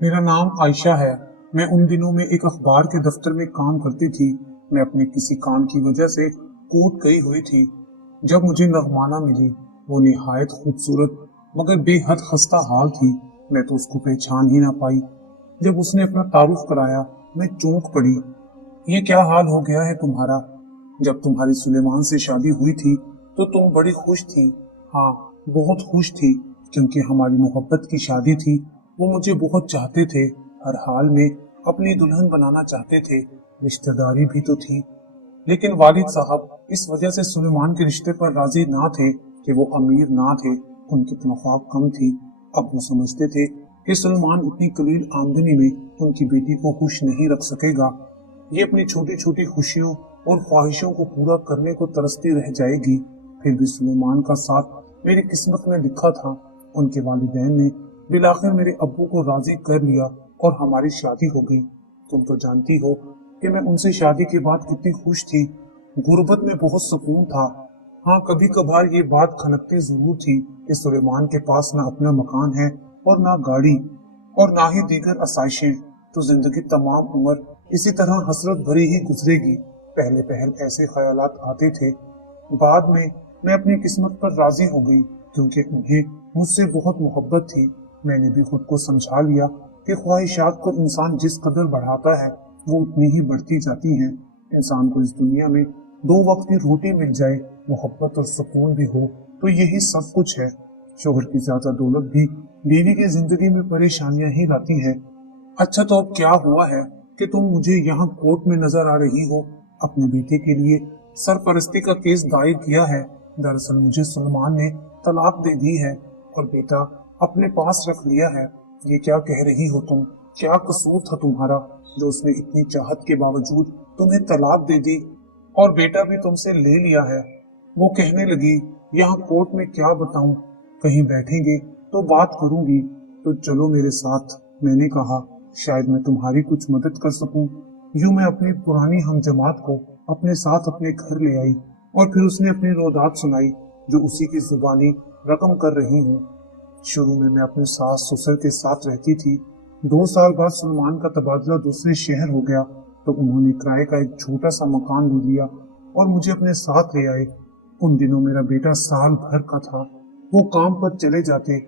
मेरा नाम आयशा है। मैं उन दिनों में एक अखबार के दफ्तर में काम करती थी। मैं अपने किसी काम की वजह से कोर्ट गई हुई थी। जब मुझे नगमाना मिली, वो निहायत खूबसूरत मगर बेहद खस्ता हाल थी। मैं तो उसको पहचान ही ना पाई। जब उसने अपना तारुफ कराया, मैं चौंक पड़ी। ये क्या हाल हो गया है तुम्हारा? जब तुम्हारी सुलेमान से शादी हुई थी तो तुम बड़ी खुश थी। हाँ, बहुत खुश थी, क्योंकि हमारी मोहब्बत की शादी थी। वो मुझे बहुत चाहते थे, हर हाल में अपनी दुल्हन बनाना चाहते थे। रिश्तेदारी भी तो थी, लेकिन वालिद साहब इस वजह से सुलेमान के रिश्ते पर राजी ना थे कि वो अमीर ना थे, उनकी तनख्वाह कम थी। अब वो समझते थे कि सुलेमान इतनी कलील आमदनी में उनकी बेटी को खुश नहीं रख सकेगा। ये अपनी छोटी छोटी खुशियों और ख्वाहिशों को पूरा करने को तरसती रह जाएगी। फिर भी सुलेमान का साथ मेरी किस्मत में लिखा था। उनके वालिदैन ने बिलाखिर मेरे अब्बू को राजी कर लिया और हमारी शादी हो गई। तुम तो जानती हो कि मैं उनसे शादी के बाद कितनी खुश थी। गुर्बत में बहुत सुकून था। हाँ, कभी कभार ये बात खनकती जरूर थी कि सुलेमान के पास ना अपना मकान है और ना गाड़ी और ना ही दीगर आसाइशें, तो जिंदगी तमाम उम्र इसी तरह हसरत भरी ही गुजरेगी। पहले पहल ऐसे ख्यालात आते थे। बाद में मैं अपनी किस्मत पर राजी हो गई, क्योंकि उन्हें मुझसे बहुत मोहब्बत थी। मैंने भी खुद को समझा लिया कि ख्वाहिशात को इंसान जिस कदर बढ़ाता है, वो उतनी ही बढ़ती जाती हैं। इंसान को इस दुनिया में दो वक्त की रोटी मिल जाए, मोहब्बत और सुकून भी हो, तो यही सब कुछ है। शोहर की ज्यादा दौलत भी बीवी की जिंदगी में परेशानियां ही लाती है। अच्छा, तो अब क्या हुआ है कि तुम मुझे यहाँ कोर्ट में नजर आ रही हो? अपने बेटे के लिए सरपरस्ती का केस दायर किया है। दरअसल मुझे सलमान ने तलाक दे दी है और बेटा अपने पास रख लिया है। ये क्या कह रही हो तुम? क्या कसूर था तुम्हारा जो उसने इतनी चाहत के बावजूद तुम्हें तलाक दे दी और बेटा भी तुमसे ले लिया है? वो कहने लगी, यहाँ कोर्ट में क्या बताऊं, कहीं बैठेंगे तो बात करूंगी। तो चलो मेरे साथ। मैंने कहा, शायद मैं तुम्हारी कुछ मदद कर सकूं। यूं मैं अपनी पुरानी हमजमात को अपने साथ अपने घर ले आई और फिर उसने अपनी रोदात सुनाई, जो उसी की जुबानी रकम कर रही हूँ। शुरू में मैं अपने सास ससुर के साथ रहती थी। 2 साल बाद सलमान का तबादला दूसरे शहर हो गया, तो उन्होंने किराए का एक छोटा सा मकान ले लिया और मुझे अपने साथ ले आए। उन दिनों मेरा बेटा साल भर का था। वो काम पर चले जाते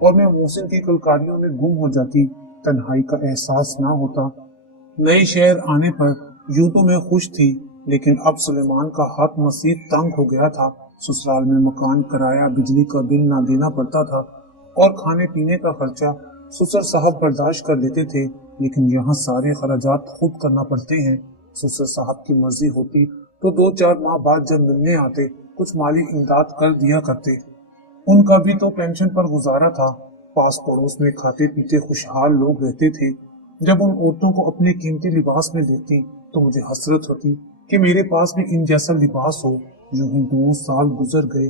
और मैं मोहसिन की कलकारियों में गुम हो जाती। तन्हाई का एहसास ना होता। नए शहर आने पर यूं तो मैं खुश थी, लेकिन अब सुलेमान का हाथ मसीह तंग हो गया था। ससुराल में मकान किराया, बिजली का बिल ना देना पड़ता था और खाने पीने का खर्चा ससुर साहब बर्दाश्त कर लेते थे, लेकिन यहाँ सारे खर्चात खुद करना पड़ते हैं। ससुर साहब की मर्जी होती तो 2-4 माह बाद जब मिलने आते, कुछ माली इमदाद कर दिया करते। उनका भी तो पेंशन पर गुजारा था। पास पड़ोस में खाते पीते खुशहाल लोग रहते थे। जब उन औरतों को अपने कीमती लिबास में देखती तो मुझे हसरत होती कि मेरे पास भी इन जैसा लिबास हो। यूं ही 2 साल गुजर गए।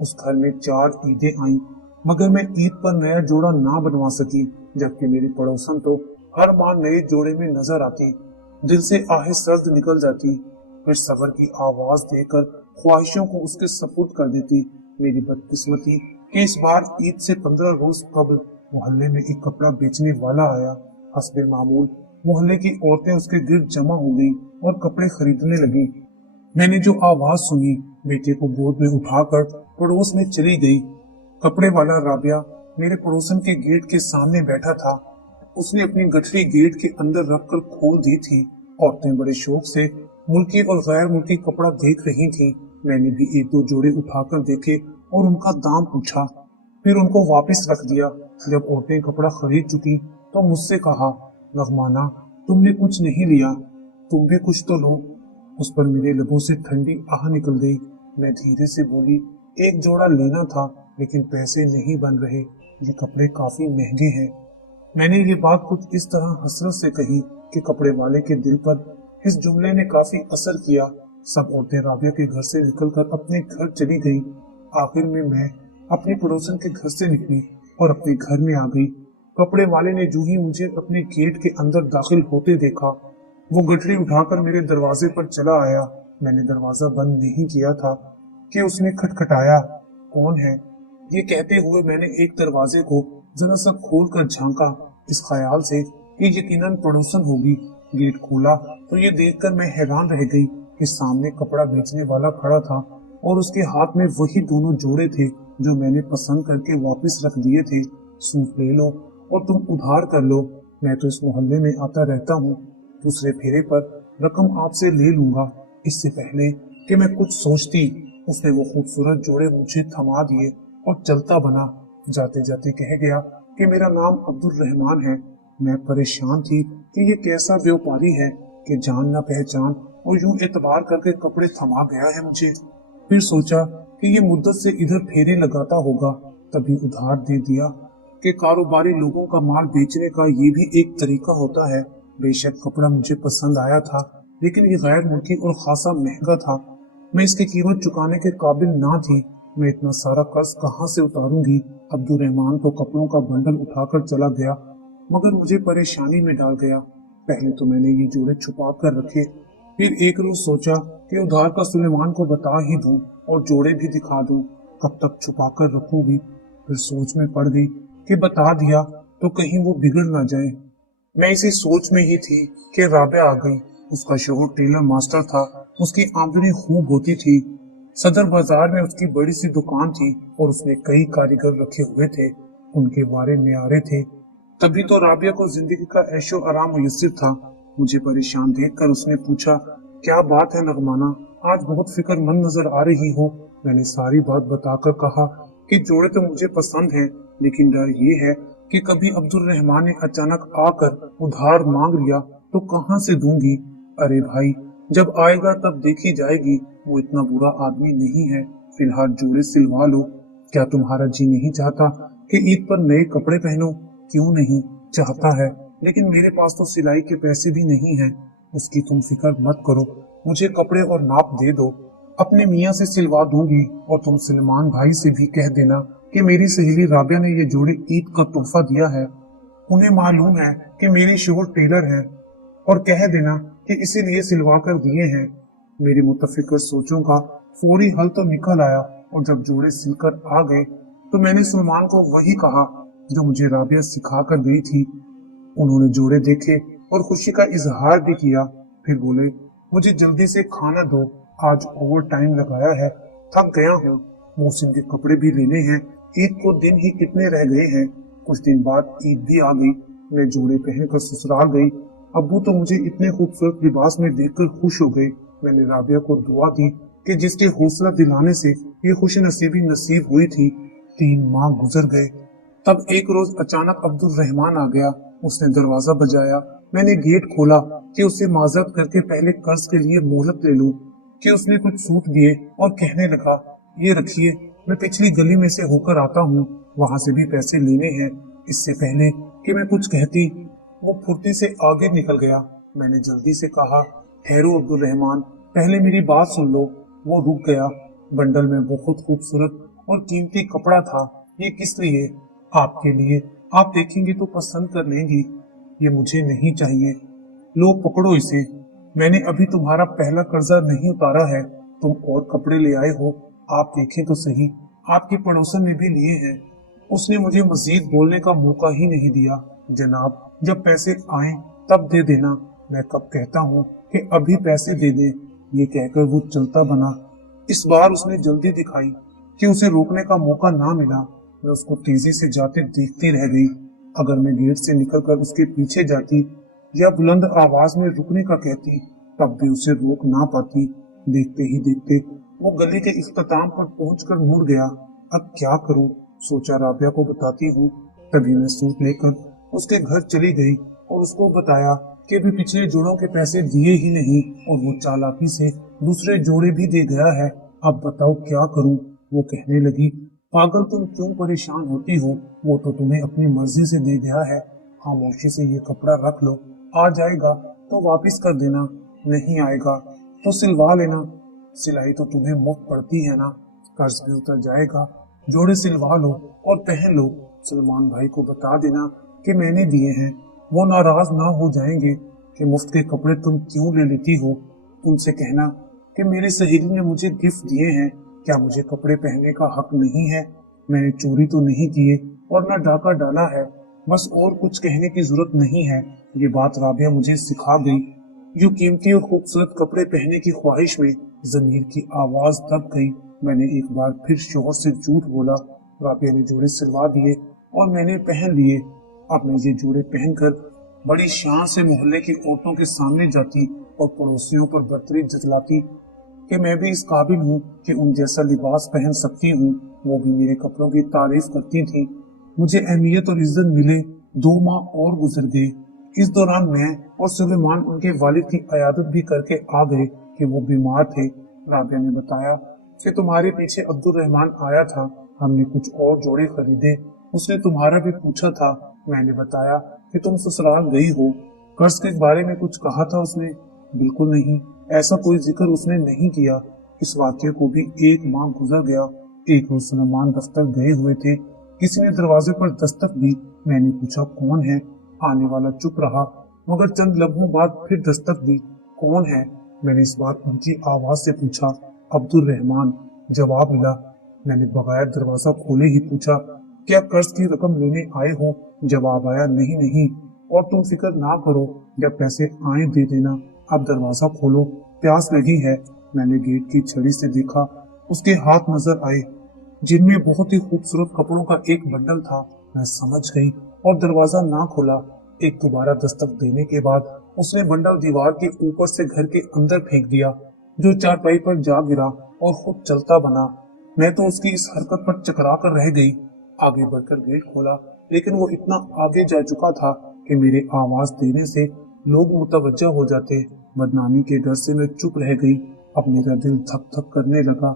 उस घर में 4 ईदें आईं, मगर मैं ईद पर नया जोड़ा ना बनवा सकी, जबकि मेरी पड़ोसन तो हर माह नए जोड़े में नजर आती। दिल से आहें सर्द निकल जाती। फिर सबर की आवाज देकर ख्वाहिशों को उसके सपुर्द कर देती। मेरी बदकिस्मती कि इस बार ईद से 15 रोज कबल मोहल्ले में एक कपड़ा बेचने वाला आया। हस्बे मामूल मोहल्ले की औरतें उसके गिर्द जमा हो गईं और कपड़े खरीदने लगी। मैंने जो आवाज सुनी, बेटे को गोद में उठाकर पड़ोस में चली गई। कपड़े वाला राबिया मेरे पड़ोसन के गेट के सामने बैठा था। उसने अपनी गठरी गेट के अंदर रखकर खोल दी थी। औरतें बड़े शौक से मुल्की और गैर मुल्की कपड़ा देख रही थीं। मैंने भी 1-2 जोड़े उठाकर देखे और उनका दाम पूछा, फिर उनको वापस रख दिया। जब औरतें कपड़ा खरीद चुकी तो मुझसे कहा, नगमाना, तुमने कुछ नहीं लिया, तुम भी कुछ तो लो। उस पर मेरे लबों से ठंडी आह निकल गई। मैं धीरे से बोली, एक जोड़ा लेना था, लेकिन पैसे नहीं बन रहे, ये कपड़े काफी महंगे हैं। मैंने ये बात कुछ इस तरह हसरत से कही कि कपड़े वाले के दिल पर इस जुमले ने काफी असर किया। सब औरतें राबिया के घर से निकलकर अपने घर चली गईं। आखिर में मैं अपने पड़ोसन के घर से निकली और अपने घर में आ गई। कपड़े वाले ने जो ही मुझे अपने गेट के अंदर दाखिल होते देखा, वो गठरी उठाकर मेरे दरवाजे पर चला आया। मैंने दरवाजा बंद नहीं किया था कि उसने खटखटाया। कौन है? ये कहते हुए मैंने एक दरवाजे को जरा सा खोल कर झांका इस ख्याल से कि यकीनन पड़ोसन होगी। गेट खोला तो ये देखकर मैं हैरान रह गई कि सामने कपड़ा बेचने वाला खड़ा था और उसके हाथ में वही दोनों जोड़े थे जो मैंने पसंद करके वापस रख दिए थे। सूट ले लो और तुम उधार कर लो, मैं तो इस मोहल्ले में आता रहता हूँ, दूसरे फेरे पर रकम आपसे ले लूंगा। इससे पहले कि मैं कुछ सोचती, उसने वो खूबसूरत जोड़े मुझे थमा दिए और चलता बना। जाते जाते कह गया कि मेरा नाम अब्दुल रहमान है। मैं परेशान थी कि ये कैसा व्यापारी है कि जान न पहचान और यूं एतबार करके कपड़े थमा गया है मुझे। फिर सोचा कि ये मुद्दत से इधर फेरे लगाता होगा, तभी उधार दे दिया कि कारोबारी लोगों का माल बेचने का ये भी एक तरीका होता है। बेशक कपड़ा मुझे पसंद आया था, लेकिन ये गैर मुल्की और खासा महंगा था। मैं इसकी कीमत चुकाने के काबिल ना थी। मैं इतना सारा कर्ज कहाँ से उतारूंगी। अब्दुल रहमान तो कपड़ों का बंडल उठाकर चला गया, मगर मुझे परेशानी में डाल गया। पहले तो मैंने ये जोड़े छुपा कर रखे, फिर एक रोज सोचा कि उधार का सुलेमान को बता ही दूं और जोड़े भी दिखा दूं। कब तक छुपा कर रखूंगी। फिर सोच में पड़ गई कि बता दिया तो कहीं वो बिगड़ ना जाए। मैं इसी सोच में ही थी कि राबिया आ गई। उसका शोहर टेलर मास्टर था, उसकी आमदनी खूब होती थी। सदर बाजार में उसकी बड़ी सी दुकान थी और उसने कई कारीगर रखे हुए थे। उनके वारे न्यारे थे। तभी तो राबिया को जिंदगी का ऐशो आराम मुयस्सर था। मुझे परेशान देखकर उसने पूछा, क्या बात है नगमाना, आज बहुत फिक्रमंद नजर आ रही हो। मैंने सारी बात बताकर कहा कि जोड़े तो मुझे पसंद हैं, लेकिन डर ये है कि कभी अब्दुल रहमान ने अचानक आकर उधार मांग लिया तो कहाँ से दूंगी। अरे भाई, जब आएगा तब देखी जाएगी, वो इतना बुरा आदमी नहीं है। फिलहाल जोड़े सिलवा लो। क्या तुम्हारा जी नहीं चाहता कि ईद पर नए कपड़े पहनो? क्यों नहीं चाहता है, लेकिन मेरे पास तो सिलाई के पैसे भी नहीं हैं। उसकी तुम फिक्र मत करो, मुझे कपड़े और नाप दे दो, अपने मियाँ से सिलवा दूंगी। और तुम सलमान भाई से भी कह देना कि मेरी सहेली राबिया ने ये जोड़े ईद का तोहफा दिया है। उन्हें मालूम है कि मेरी शोहर टेलर है, और कह देना कि इसीलिए सिलवा कर दिए हैं। मेरी मुतफिकर सोचों का फौरी हल तो निकल आया, और जब जोड़े सिलकर आ गए तो मैंने सलमान को वही कहा जो मुझे राबिया सिखा कर गई थी। उन्होंने जोड़े देखे और खुशी का इजहार भी किया। फिर बोले, मुझे जल्दी से खाना दो, आज ओवर टाइम लगाया है, थक गया हूँ। मौसम के कपड़े भी लेने हैं, ईद को दिन ही कितने रह गए हैं। कुछ दिन बाद ईद भी आ गई। मैं जोड़े पहनकर ससुराल गई। अब्बू तो मुझे इतने खूबसूरत लिबास में देखकर खुश हो गए। मैंने राबिया को दुआ दी कि जिसके हौसला दिलाने से ये खुश नसीबी नसीब हुई थी। 3 माह गुजर गए। तब एक रोज अचानक अब्दुल रहमान आ गया। उसने दरवाजा बजाया। मैंने गेट खोला कि उसे माजरत करके पहले कर्ज के लिए मोहलत ले लूं। कि उसने कुछ सूट दिए और कहने लगा, ये रखिए, मैं पिछली गली में से होकर आता हूँ, वहां से भी पैसे लेने हैं। इससे पहले कि मैं कुछ कहती, वो फुर्ती से आगे निकल गया। मैंने जल्दी से कहा, ठहरो अब्दुल रहमान, पहले मेरी बात सुन लो। वो रुक गया। बंडल में बहुत खूबसूरत और कीमती कपड़ा था। ये किस लिए? आपके लिए। आप देखेंगे तो पसंद कर लेंगी। ये मुझे नहीं चाहिए। लो पकड़ो इसे। मैंने अभी तुम्हारा पहला कर्जा नहीं उतारा है। तुम और कपड़े ले आए हो, आप देखें तो सही। आपकी पड़ोसन ने भी लिए हैं। उसने मुझे मजीद बोलने का मौका ही नहीं दिया। जनाब, जब पैसे आए तब दे देना। मैं कब कहता हूँ कि अभी पैसे दे दे। ये कहकर वो चलता बना। इस बार उसने जल्दी दिखाई कि उसे रोकने का मौका ना मिला। मैं उसको तेजी से जाते देखती रह गई। अगर मैं गेट से निकलकर उसके पीछे जाती या बुलंद आवाज में रुकने का कहती, तब भी उसे रोक ना पाती। देखते ही देखते वो गली के इख्तिताम पर पहुंचकर मुड़ गया। अब क्या करूं? सोचा राबिया को बताती हूँ। तभी मैं सूट लेकर उसके घर चली गई और उसको बताया कि अभी पिछले जोड़ों के पैसे दिए ही नहीं, और वो चालाकी से दूसरे जोड़े भी दे गया है। अब बताओ क्या करूं? वो कहने लगी, पागल, तुम क्यों परेशान होती हो? वो तो तुम्हें अपनी मर्जी से दे गया है। खामोशी से ये कपड़ा रख लो, आ जाएगा तो वापस कर देना, नहीं आएगा तो सिलवा लेना। सिलाई तो तुम्हें मुफ्त पड़ती है ना, कर्ज भी उतर जाएगा। जोड़े सिलवा लो और पहन लो। सलमान भाई को बता देना कि मैंने दिए हैं, वो नाराज ना हो जाएंगे कि मुफ्त के कपड़े तुम क्यों ले लेती हो। उनसे कहना कि मेरी सहेली ने मुझे गिफ्ट दिए हैं, क्या मुझे कपड़े पहनने का हक नहीं है? मैंने चोरी तो नहीं किए और न डाका डाला है। बस और कुछ कहने की जरूरत नहीं है, ये बात राबिया मुझे सिखा गई। यूं कीमती और खूबसूरत कपड़े पहनने की ख्वाहिश में जमीर की आवाज दब गई। मैंने एक बार फिर शोहर से झूठ बोला। राबिया ने जोड़े सिलवा दिए और मैंने पहन लिए। अब मैं ये जोड़े पहनकर बड़ी शान से मोहल्ले की औरतों के सामने जाती और पड़ोसियों पर बर्तरी जतलाती कि मैं भी इस काबिल हूँ कि उन जैसा लिबास पहन सकती हूँ। वो भी मेरे कपड़ों की तारीफ करती थी। मुझे अहमियत और इज्जत मिले। 2 माह और गुजर गए। इस दौरान मैं और सुलेमान उनके वालिद की अयादत भी करके आ गए कि वो बीमार थे। राबिया ने बताया कि तुम्हारे पीछे अब्दुल रहमान आया था, हमने कुछ और जोड़े खरीदे, उसने तुम्हारा भी पूछा था। मैंने बताया कि तुम ससुराल गई हो। कर्ज के बारे में कुछ कहा था उसने? बिल्कुल नहीं, ऐसा कोई जिक्र उसने नहीं किया। इस वाक्य को भी 1 माह गुजर गया। एक रोज सुलेमान दफ्तर गए हुए थे। किसी ने दरवाजे पर दस्तक दी। मैंने पूछा कौन है? आने वाला चुप रहा, मगर चंद लम्हों बाद फिर दस्तक दी। कौन है? मैंने इस बार ऊंची आवाज से पूछा। अब्दुल रहमान। जवाब मिला। मैंने बगैर दरवाजा खोले ही पूछा, क्या कर्ज की रकम लेने आए हो? जवाब आया, नहीं नहीं, और तुम फिक्र ना करो, जब पैसे आए दे देना। अब दरवाजा खोलो, प्यास लगी है। मैंने गेट की छड़ी से देखा। उसके हाथ नजर आए जिनमें बहुत ही खूबसूरत कपड़ों का एक बंडल था। मैं समझ गई और दरवाजा ना खोला। एक दोबारा दस्तक देने के बाद उसने बंडल दीवार के ऊपर से घर के अंदर फेंक दिया, जो चारपाई पर जा गिरा और खुद चलता बना। मैं तो उसकी इस हरकत पर चकरा कर रह गई। आगे बढ़कर गेट खोला, लेकिन वो इतना आगे जा चुका था कि मेरे आवाज देने से लोग मुतवज्जह हो जाते। बदनामी के डर से मैं चुप रह गई। अब मेरा दिल धक धक करने लगा।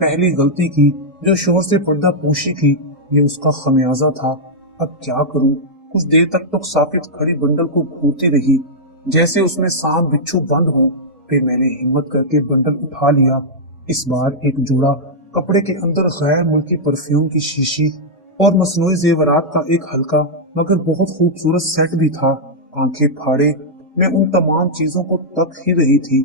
पहली गलती की जो शोहर से पर्दा पोशी की, ये उसका खमियाजा था। अब क्या करूं? कुछ देर तक तो साकित खड़ी बंडल को घूरती रही, जैसे उसमें सांप बिच्छू बंद हो। फिर मैंने हिम्मत करके बंडल उठा लिया। इस बार एक जोड़ा कपड़े के अंदर गैर मुल्की परफ्यूम की शीशी और मसनूई जेवरात का एक हल्का मगर बहुत खूबसूरत सेट भी था। आंखें फाड़े मैं उन तमाम चीजों को तक ही रही थी,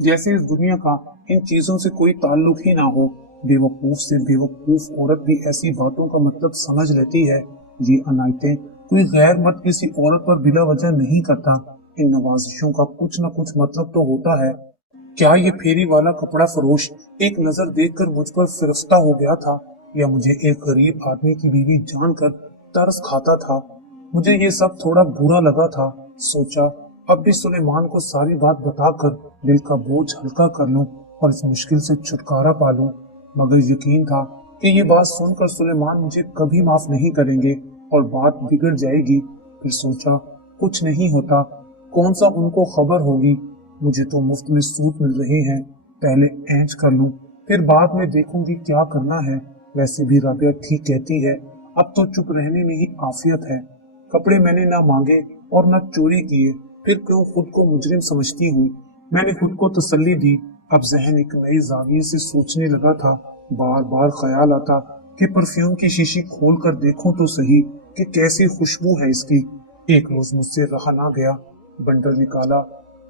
जैसे इस दुनिया का इन चीजों से कोई ताल्लुक ही ना हो। बेवकूफ से बेवकूफ औरत भी ऐसी बातों का मतलब समझ लेती है। ये अनायतें कोई गैर मर्द किसी औरत पर बिला वजह नहीं करता। इन नवाजिशों का कुछ न कुछ मतलब तो होता है। क्या ये फेरी वाला कपड़ा फरोश एक नजर देखकर मुझ पर फिरफ्ता हो गया था, या मुझे एक गरीब आदमी की बीवी जानकर तरस खाता था? मुझे ये सब थोड़ा बुरा लगा था। सोचा अब भी सुलेमान को सारी बात बताकर दिल का बोझ हल्का कर लूं और इस मुश्किल से छुटकारा पा लूं। मगर यकीन था कि ये बात सुनकर सुलेमान मुझे कभी माफ नहीं करेंगे और बात बिगड़ जाएगी। फिर सोचा कुछ नहीं होता, कौन सा उनको खबर होगी। मुझे तो मुफ्त में सूट मिल रहे हैं, पहले ऐंच कर लूं, फिर बाद में देखूंगी क्या करना है। वैसे भी राबिया ठीक कहती है, अब तो चुप रहने में ही आफियत है। कपड़े मैंने ना मांगे और ना चोरी किए, फिर क्यों खुद को मुजरिम समझती हूँ? मैंने खुद को तसल्ली दी। अब जहन एक नई जाविये से सोचने लगा था। बार बार ख्याल आता कि परफ्यूम की शीशी खोल कर देखूं तो सही कि कैसी खुशबू है इसकी। एक रोज मुझसे रहा ना गया। बंडल निकाला,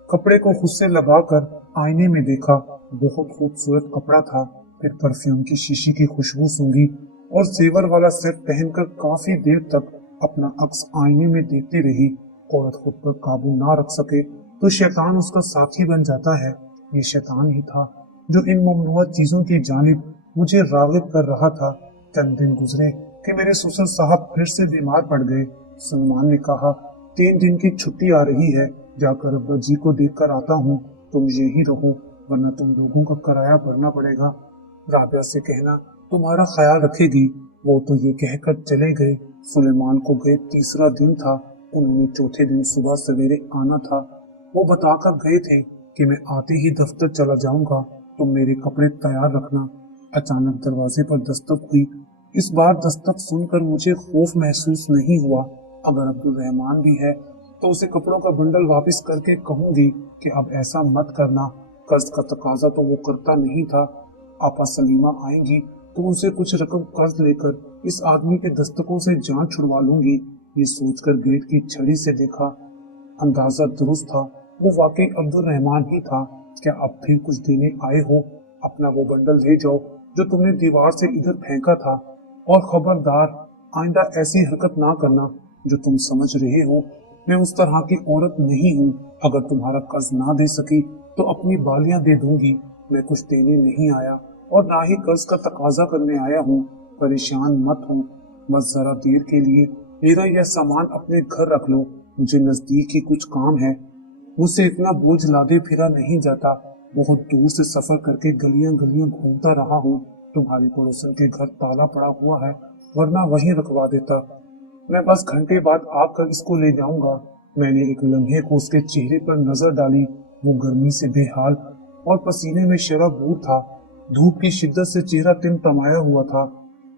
कपड़े को खुद से लगाकर आईने में देखा। बहुत खूबसूरत कपड़ा था। फिर परफ्यूम की शीशी की खुशबू सूंघी और जेवर वाला सेट पहनकर काफी देर तक अपना अक्स आईने में देखती रही। औरत खुद पर काबू ना रख सके तो शैतान उसका साथी बन जाता है। ये शैतान ही था जो इन ममनुआ चीजों की जानिब मुझे रागिब कर रहा था। चंद दिन गुजरे कि मेरे ससुर साहब फिर से बीमार पड़ गए। सलमान ने कहा 3 दिन की छुट्टी आ रही है, जाकर अब्बा जी को देख कर आता हूँ। तुम यही रहो, वरना तुम लोगों का किराया भरना पड़ेगा। राबिया से कहना तुम्हारा ख्याल रखेगी। वो तो ये कहकर चले गए। सुलेमान को गए 3रा दिन था। उन्होंने चौथे दिन सुबह सवेरे आना था। वो बताकर गए थे कि मैं आते ही दफ्तर चला जाऊंगा, तुम मेरे कपड़े तैयार रखना। अचानक दरवाजे पर दस्तक हुई। इस बार दस्तक सुनकर मुझे खौफ महसूस नहीं हुआ। अगर अब्दुल रहमान भी है तो उसे कपड़ों का बंडल वापस करके कहूंगी कि अब ऐसा मत करना। कर्ज का तकाजा तो वो करता नहीं था। आपा सलीमा आएंगी तो उनसे कुछ रकम कर्ज लेकर इस आदमी के दस्तकों से जान छुड़वा लूंगी। ये सोचकर गेट की छड़ी से देखा। अंदाजा दुरुस्त था, वो वाकई अब्दुल रहमान ही था। क्या अब फिर कुछ देने आए हो? अपना वो बंडल ले जाओ जो तुमने दीवार से इधर फेंका था, और खबरदार आइंदा ऐसी हरकत ना करना। जो तुम समझ रहे हो। मैं उस तरह की औरत नहीं हूँ। अगर तुम्हारा कर्ज ना दे सकी तो अपनी बालियां दे दूंगी। मैं कुछ देने नहीं आया और ना ही कर्ज का तकाजा करने आया हूँ। परेशान मत हो, बस जरा देर के लिए मेरा यह सामान अपने घर रख लो। मुझे नजदीक ही कुछ काम है। मुझसे इतना बोझ लादे फिरा नहीं जाता। बहुत दूर से सफर करके गलियां गलियां घूमता रहा हूँ। तुम्हारे पड़ोसन के घर ताला पड़ा हुआ है, वरना वहीं रखवा देता। मैं बस घंटे बाद आकर इसको ले जाऊंगा। मैंने एक लम्हे को उसके चेहरे पर नजर डाली। वो गर्मी से बेहाल और पसीने में शराबूर था। धूप की शिद्दत से चेहरा टिमटमाया हुआ था।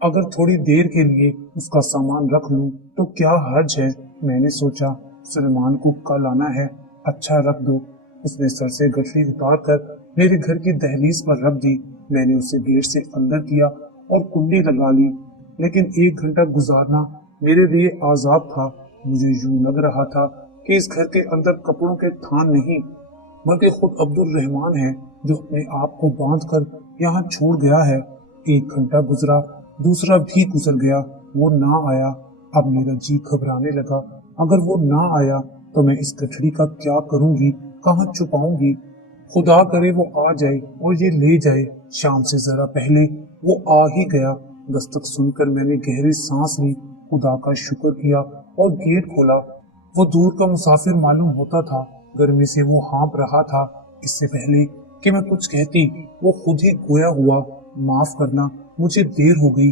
अगर थोड़ी देर के लिए उसका सामान रख लूं तो क्या हर्ज है। मैंने सोचा, सुलेमान को कल आना है, अच्छा रख दो। उसने सर से गठरी उतार कर मेरे घर की दहलीज पर रख दी। मैंने उसे गेट से अंदर किया और कुंडी लगा ली। लेकिन 1 घंटा गुजारना मेरे लिए आजाब था। मुझे यूं लग रहा था कि इस घर के अंदर कपड़ों के थान नहीं, बल्कि खुद अब्दुल रहमान है, जो अपने आप को बांध कर यहाँ छोड़ गया है। 1 घंटा गुजरा, दूसरा भी गुजर गया, वो ना आया। अब मेरा जी घबराने लगा। अगर वो ना आया तो मैं इस गठरी का क्या करूंगी, कहाँ छुपाऊंगी। खुदा करे वो आ जाए और ये ले जाए। शाम से जरा पहले वो आ ही गया। दस्तक सुनकर मैंने गहरी सांस ली, खुदा का शुक्र किया और गेट खोला। वो दूर का मुसाफिर मालूम होता था। गर्मी से वो हाँप रहा था। इससे पहले कि मैं कुछ कहती, वो खुद ही गोया हुआ। माफ करना, मुझे देर हो गई।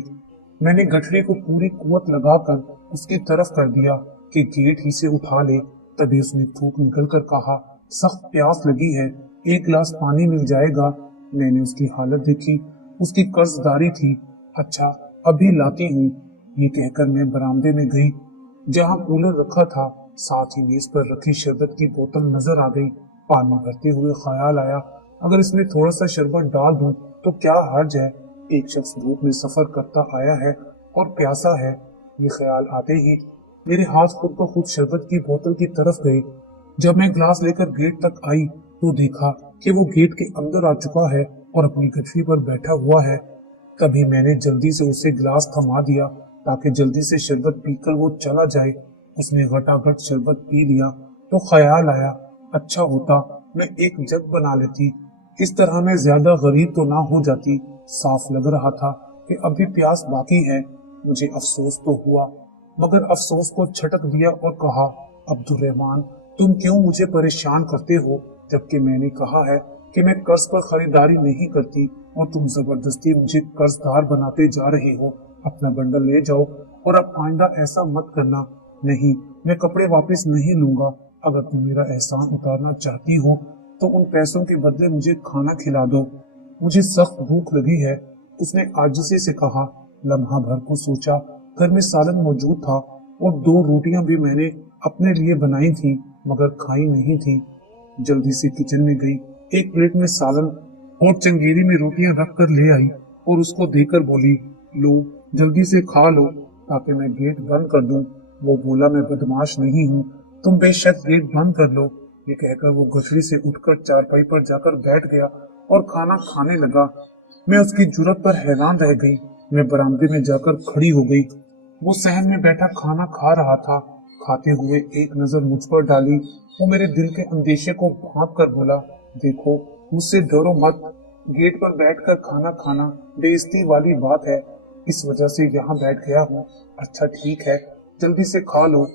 मैंने गठरी को पूरी कुवत लगाकर उसकी तरफ कर दिया कि गेट ही से उठा ले। तभी उसने थूक निकलकर कहा, सख्त प्यास लगी है, 1 गिलास पानी मिल जाएगा। मैंने उसकी हालत देखी, उसकी कर्जदारी थी। अच्छा, अभी लाती हूँ, ये कहकर मैं बरामदे में गई, जहाँ कूलर रखा था। साथ ही मेज पर रखी शरबत की बोतल नजर आ गई। पानी भरते हुए ख्याल आया, अगर इसमें थोड़ा सा शरबत डाल दूं तो क्या हर्ज है। एक शख्स धूप में सफर करता आया है और प्यासा है। ये ख्याल आते ही मेरे हाथ खुद ब खुद शरबत की बोतल की तरफ गए। जब मैं ग्लास लेकर गेट तक आई तो देखा कि वो गेट के अंदर आ चुका है और अपनी गठरी पर बैठा हुआ है। तभी मैंने जल्दी से उसे गिलास थमा दिया ताकि जल्दी से शरबत पीकर वो चला जाए। उसने घटाघट शरबत पी लिया तो ख्याल आया, अच्छा होता मैं एक जग बना लेती। इस तरह मैं ज्यादा गरीब तो ना हो जाती। साफ लग रहा था कि अभी प्यास बाकी है। मुझे अफसोस तो हुआ, मगर अफसोस को झटक दिया और कहा, अब्दुल रहमान, तुम क्यों मुझे परेशान करते हो, जबकि मैंने कहा है कि मैं कर्ज पर खरीदारी नहीं करती और तुम जबरदस्ती मुझे कर्जदार बनाते जा रहे हो। अपना बंडल ले जाओ और अब आइंदा ऐसा मत करना। नहीं, मैं कपड़े वापस नहीं लूंगा। अगर तुम मेरा एहसान उतारना चाहती हो तो उन पैसों के बदले मुझे खाना खिला दो, मुझे सख्त भूख लगी है। उसने आजिज़ी से कहा। लम्हा भर को सोचा, घर में सालन मौजूद था और 2 रोटियां भी मैंने अपने लिए बनाई थी, मगर खाई नहीं थी। जल्दी से किचन में गई, एक प्लेट में सालन और चंगेरी में रोटियां रख कर ले आई और उसको देकर बोली, लो जल्दी से खा लो ताकि मैं गेट बंद कर दूं। वो बोला, मैं बदमाश नहीं हूँ, तुम बेशक गेट बंद कर लो। ये कहकर वो गठरी से उठकर चारपाई पर जाकर बैठ गया और खाना खाने लगा। मैं उसकी जुर्रत पर हैरान रह गई। मैं बरामदे में जाकर खड़ी हो गई। वो सहन में बैठा खाना खा रहा था। खाते हुए एक नजर मुझ पर डाली। वो मेरे दिल के अंदेशे को भांप कर बोला, देखो मुझसे डरो मत, गेट पर बैठकर खाना खाना बेइज्जती वाली बात है, इस वजह से यहाँ बैठ गया हूँ। अच्छा ठीक है, जल्दी से खा लो।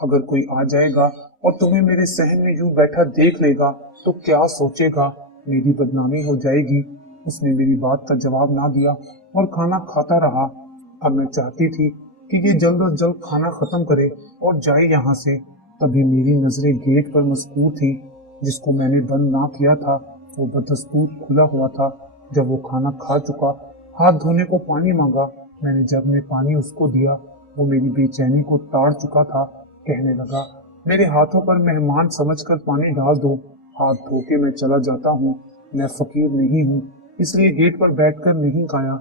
अगर कोई आ जाएगा और तुम्हें मेरे सहन में यूं बैठा देख लेगा तो क्या सोचेगा, मेरी बदनामी हो जाएगी। उसने मेरी बात का जवाब ना दिया और खाना खाता रहा। अब मैं चाहती थी कि ये जल्द अज जल्द खाना खत्म करे और जाए यहाँ से। तभी मेरी नजरें गेट पर मस्कूर थी, जिसको मैंने बंद ना किया था। वो बदस्तूर खुला हुआ था। जब वो खाना खा चुका, हाथ धोने को पानी मांगा। मैंने जग में पानी उसको दिया। वो मेरी बेचैनी को ताड़ चुका था। कहने लगा, मेरे हाथों पर मेहमान समझकर पानी डाल दो, हाथ धो के मैं चला जाता हूँ। मैं फकीर नहीं हूँ, इसलिए गेट पर बैठकर नहीं खाया।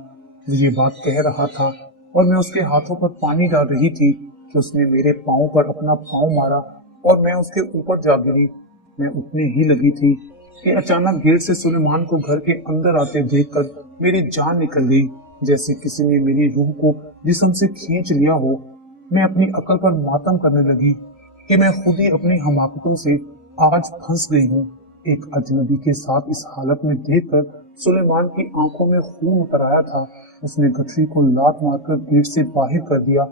वो ये बात कह रहा था और मैं उसके हाथों पर पानी डाल रही थी कि उसने मेरे पाँव पर अपना पाँव मारा और मैं उसके ऊपर जा गिरी। मैं उठने ही लगी थी कि अचानक गेट से सुलेमान को घर के अंदर आते देखकर मेरी जान निकल गई, जैसे किसी ने मेरी रूह को जिस्म से खींच लिया हो। मैं अपनी अकल पर मातम करने लगी कि मैं खुद ही अपनी हमाकतों से आज फंस गई हूँ। एक अजनबी के साथ इस हालत में देखकर सुलेमान की आंखों में खून उतर आया था। उसने गठरी को लात मारकर गेट से बाहर कर दिया।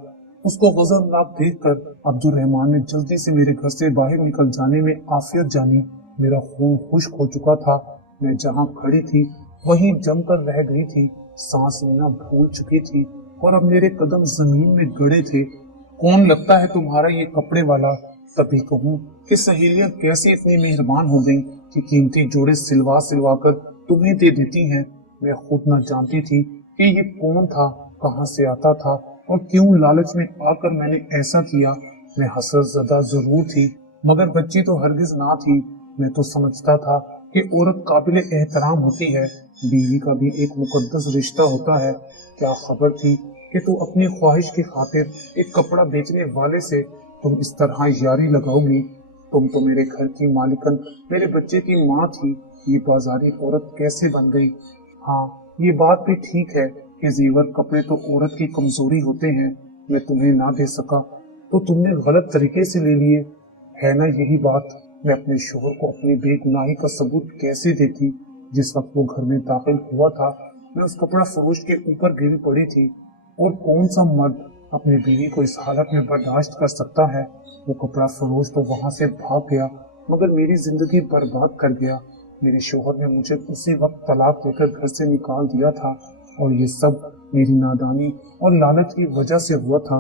उसको गजबनाक देखकर अब्दुल रहमान ने जल्दी से मेरे घर से बाहर निकल जाने में आफियत जानी। मेरा खून खुश्क हो चुका था। मैं जहाँ खड़ी थी वहीं जमकर रह गई थी। सांस लेना भूल चुकी थी और अब मेरे कदम जमीन में गड़े थे। कौन लगता है तुम्हारा ये कपड़े वाला? तभी कहूँ कि सहेलियां कैसे इतनी मेहरबान हो गईं कि कीमती जोड़े सिलवा सिलवा कर तुम्हें दे देती हैं। मैं खुद न जानती थी कि ये कौन था, कहाँ से आता था और क्यों लालच में आकर मैंने ऐसा किया। मैं हसरत ज़दा जरूर थी मगर बच्ची तो हरगिज ना थी। मैं तो समझता था कि औरत काबिल एहतराम होती है, बीवी का भी एक मुकद्दस रिश्ता होता है। क्या खबर थी कि तू अपनी ख्वाहिश की खातिर एक कपड़ा बेचने वाले से तुम इस तरह यारी लगाओगी। तुम तो मेरे घर की मालिकन, मेरे बच्चे की माँ थी। ये बाजारी औरत कैसे बन गई? हाँ, ये बात भी ठीक है कि जेवर कपड़े तो औरत की कमजोरी होते हैं। मैं तुम्हें ना दे सका तो तुमने गलत तरीके से ले लिए, है ना यही बात? मैं अपने शोहर को अपनी बेगुनाही का सबूत कैसे देती? जिस वक्त वो घर में दाखिल हुआ था मैं उस कपड़ा फरोश के ऊपर गिर पड़ी थी। और कौन सा मर्द अपनी बीवी को इस हालत में बर्दाश्त कर सकता है? वो कपड़ा फरोश तो वहां से भाग गया मगर मेरी जिंदगी बर्बाद कर गया। मेरे शोहर ने मुझे उसी वक्त तलाक देकर घर से निकाल दिया था और ये सब मेरी नादानी और लालच की वजह से हुआ था।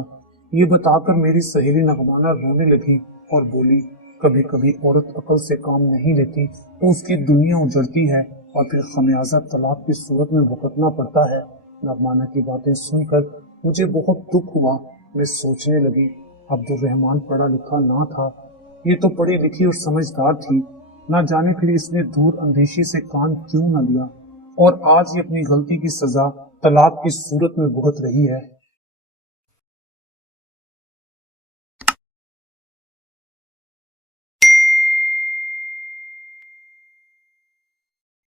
ये बताकर मेरी सहेली नगमाना रोने लगी और बोली, कभी कभी औरत अकल से काम नहीं लेती तो उसकी दुनिया उजड़ती है और फिर खमियाजा तलाक की सूरत में भुगतना पड़ता है। नगमाना की बातें सुनकर मुझे बहुत दुख हुआ। मैं सोचने लगी, अब्दुल रहमान पढ़ा लिखा ना था, ये तो पढ़ी लिखी और समझदार थी। ना जाने फिर इसने दूर अंदेशी से कान क्यों न लिया और आज ये अपनी गलती की सजा तलाक की सूरत में भुगत रही है।